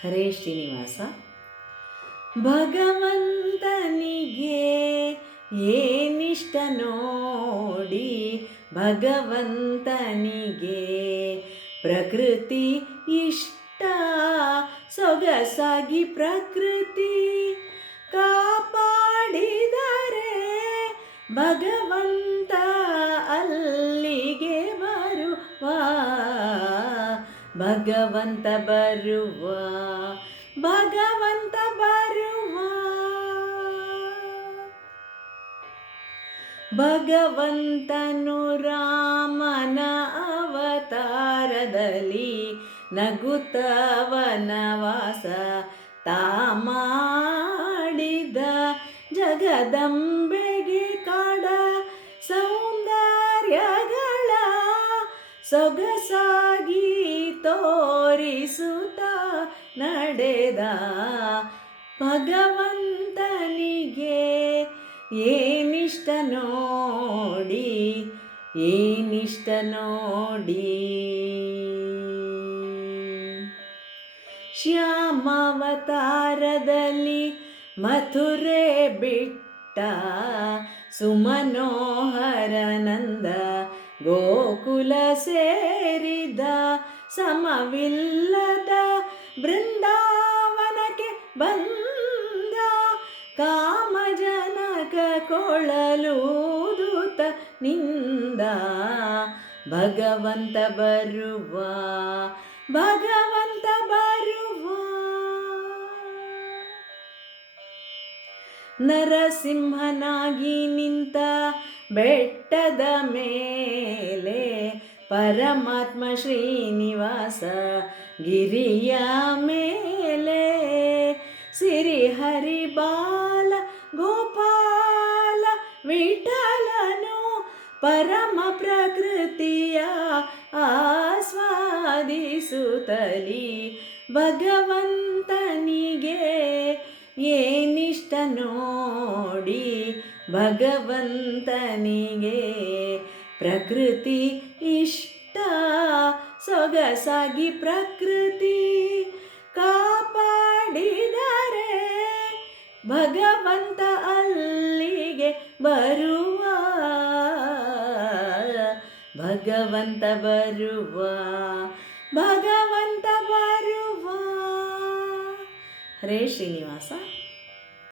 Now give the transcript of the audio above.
ಹರೇ ಶ್ರೀನಿವಾಸ. ಭಗವಂತನಿಗೆ ಏನಿಷ್ಟ ನೋಡಿ, ಭಗವಂತನಿಗೆ ಪ್ರಕೃತಿ ಇಷ್ಟ. ಸೊಗಸಾಗಿ ಪ್ರಕೃತಿ ಕಾಪಾಡಿದರೆ ಭಗವಂತ ಅಲ್ಲಿಗೆ ಬರುವ, ಭಗವಂತ ಬರುವ, ಭಗವಂತ ಬರುವ. ಭಗವಂತನು ರಾಮನ ಅವತಾರದಲ್ಲಿ ನಗುತ್ತ ವನವಾಸ ತಾ ಮಾಡಿದ. ಜಗದಂಬೆಗೆ ಕಾಡ ಸೌಂದರ್ಯಗಳ ಸೊಗಸಾಗಿ ತೋರಿಸುತ್ತ ನಡೆದ. ಭಗವಂತನಿಗೆ ಏನಿಷ್ಟ ನೋಡಿ, ಏನಿಷ್ಟ ನೋಡಿ. ಶ್ಯಾಮಾವತಾರದಲ್ಲಿ ಮಥುರೆ ಬಿಟ್ಟ, ಸುಮನೋಹರನಂದ ಗೋಕುಲ ಸೇರಿದ. ಸಮವಿಲ್ಲದ ಬೃಂದಾವನಕ್ಕೆ ಬಂದ, ಕಾಮಜನಕ ಕೊಳಲೂದುತ ನಿಂದ. ಭಗವಂತ ಬರುವ, ಭಗವಂತ ಬರುವ. ನರಸಿಂಹನಾಗಿ ನಿಂತ ಬೆಟ್ಟದ ಮೇಲೆ ಪರಮಾತ್ಮ ಶ್ರೀನಿವಾಸ ಗಿರಿಯ ಮೇಲೆ. ಸಿರಿಹರಿ ಬಾಲ ಗೋಪಾಲ ವಿಠಲನು ಪರಮ ಪ್ರಕೃತಿಯ ಆಸ್ವಾದಿಸುತ್ತಲಿ. ಭಗವಂತನಿಗೆ ಏನಿಷ್ಟ ನೋಡಿ, ಭಗವಂತನಿಗೆ ಪ್ರಕೃತಿ ಇಷ್ಟ. ಸೊಗಸಾಗಿ ಪ್ರಕೃತಿ ಕಾಪಾಡಿದರೆ ಭಗವಂತ ಅಲ್ಲಿಗೆ ಬರುವ, ಭಗವಂತ ಬರುವ, ಭಗವಂತ ಬರುವ. ಹರೇ ಶ್ರೀನಿವಾಸ.